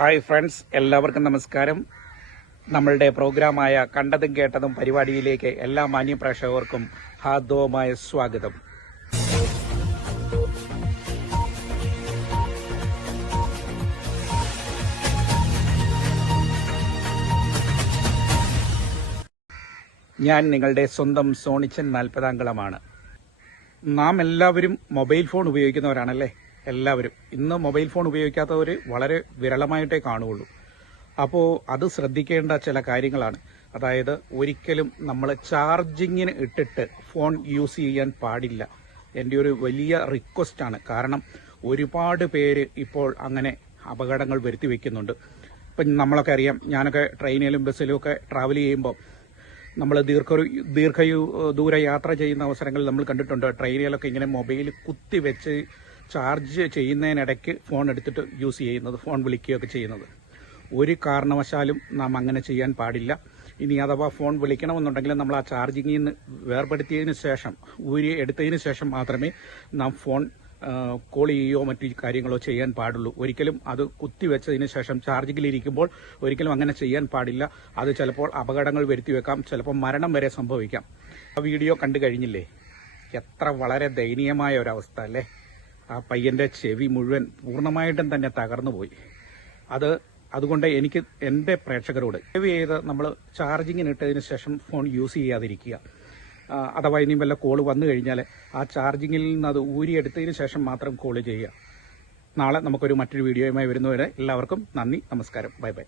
Hi friends എല്ലാവർക്കും നമസ്കാരം. നമ്മളുടെ പ്രോഗ്രാമായ കണ്ടതും കേട്ടതും പരിപാടിയിലേക്ക് എല്ലാ മാന്യപ്രേക്ഷകർക്കും ഹാർദവമായ സ്വാഗതം. ഞാൻ നിങ്ങളുടെ സ്വന്തം സോണിച്ചൻ നാൽപ്പതാംകളമാണ് നാം എല്ലാവരും മൊബൈൽ ഫോൺ ഉപയോഗിക്കുന്നവരാണല്ലേ? എല്ലാവരും. ഇന്ന് മൊബൈൽ ഫോൺ ഉപയോഗിക്കാത്തവർ വളരെ വിരളമായിട്ടേ കാണുകയുള്ളൂ. അപ്പോൾ അത് ശ്രദ്ധിക്കേണ്ട ചില കാര്യങ്ങളാണ്. അതായത് ഒരിക്കലും നമ്മൾ ചാർജിങ്ങിന് ഇട്ടിട്ട് ഫോൺ യൂസ് ചെയ്യാൻ പാടില്ല. എന്റെ ഒരു വലിയ റിക്വസ്റ്റാണ് കാരണം ഒരുപാട് പേര് ഇപ്പോൾ അങ്ങനെ അപകടങ്ങൾ വരുത്തി വെക്കുന്നുണ്ട്. ഇപ്പം നമ്മളൊക്കെ അറിയാം ഞാനൊക്കെ ട്രെയിനിലും ബസ്സിലും ഒക്കെ ട്രാവൽ ചെയ്യുമ്പോൾ നമ്മൾ ദീർഘ ദീർഘ ദൂര യാത്ര ചെയ്യുന്ന അവസരങ്ങളിൽ നമ്മൾ കണ്ടിട്ടുണ്ട്. ട്രെയിനിലൊക്കെ ഇങ്ങനെ മൊബൈൽ കുത്തി വെച്ച് ചാർജ് ചെയ്യുന്നതിനിടയ്ക്ക് ഫോൺ എടുത്തിട്ട് യൂസ് ചെയ്യുന്നത് ഫോൺ വിളിക്കുകയൊക്കെ ചെയ്യുന്നത്. ഒരു കാരണവശാലും നാം അങ്ങനെ ചെയ്യാൻ പാടില്ല. ഇനി അഥവാ ഫോൺ വിളിക്കണമെന്നുണ്ടെങ്കിൽ നമ്മൾ ആ ചാർജിങ്ങിൽ നിന്ന് വേർപെടുത്തിയതിന് ശേഷം ഊരി എടുത്തതിന് ശേഷം മാത്രമേ നാം ഫോൺ കോൾ ചെയ്യുകയോ മറ്റു കാര്യങ്ങളോ ചെയ്യാൻ പാടുള്ളൂ. ഒരിക്കലും അത് കുത്തിവെച്ചതിന് ശേഷം ചാർജിങ്ങിലിരിക്കുമ്പോൾ ഒരിക്കലും അങ്ങനെ ചെയ്യാൻ പാടില്ല. അത് ചിലപ്പോൾ അപകടങ്ങൾ വരുത്തി വെക്കാം ചിലപ്പോൾ മരണം വരെ സംഭവിക്കാം. ആ വീഡിയോ കണ്ടു കഴിഞ്ഞില്ലേ? എത്ര വളരെ ദയനീയമായ ഒരവസ്ഥ അല്ലേ? ആ പയ്യന്റെ ചെവി മുഴുവൻ പൂർണമായിട്ടും തന്നെ തകർന്നു പോയി അത് അതുകൊണ്ട് എനിക്ക് എന്റെ പ്രേക്ഷകരോട് ദയവ് ചെയ്ത് നമ്മൾ ചാർജിങ്ങിന് ഇട്ടതിന് ശേഷം ഫോൺ യൂസ് ചെയ്യാതിരിക്കുക. അഥവാ ഇനിയും വല്ല കോൾ വന്നു കഴിഞ്ഞാൽ ആ ചാർജിങ്ങിൽ നിന്ന് അത് ഊരിയെടുത്തതിന് ശേഷം മാത്രം കോൾ ചെയ്യുക. നാളെ നമുക്കൊരു മറ്റൊരു വീഡിയോയുമായി വരുന്നവരെ എല്ലാവർക്കും നന്ദി നമസ്കാരം. Bye bye.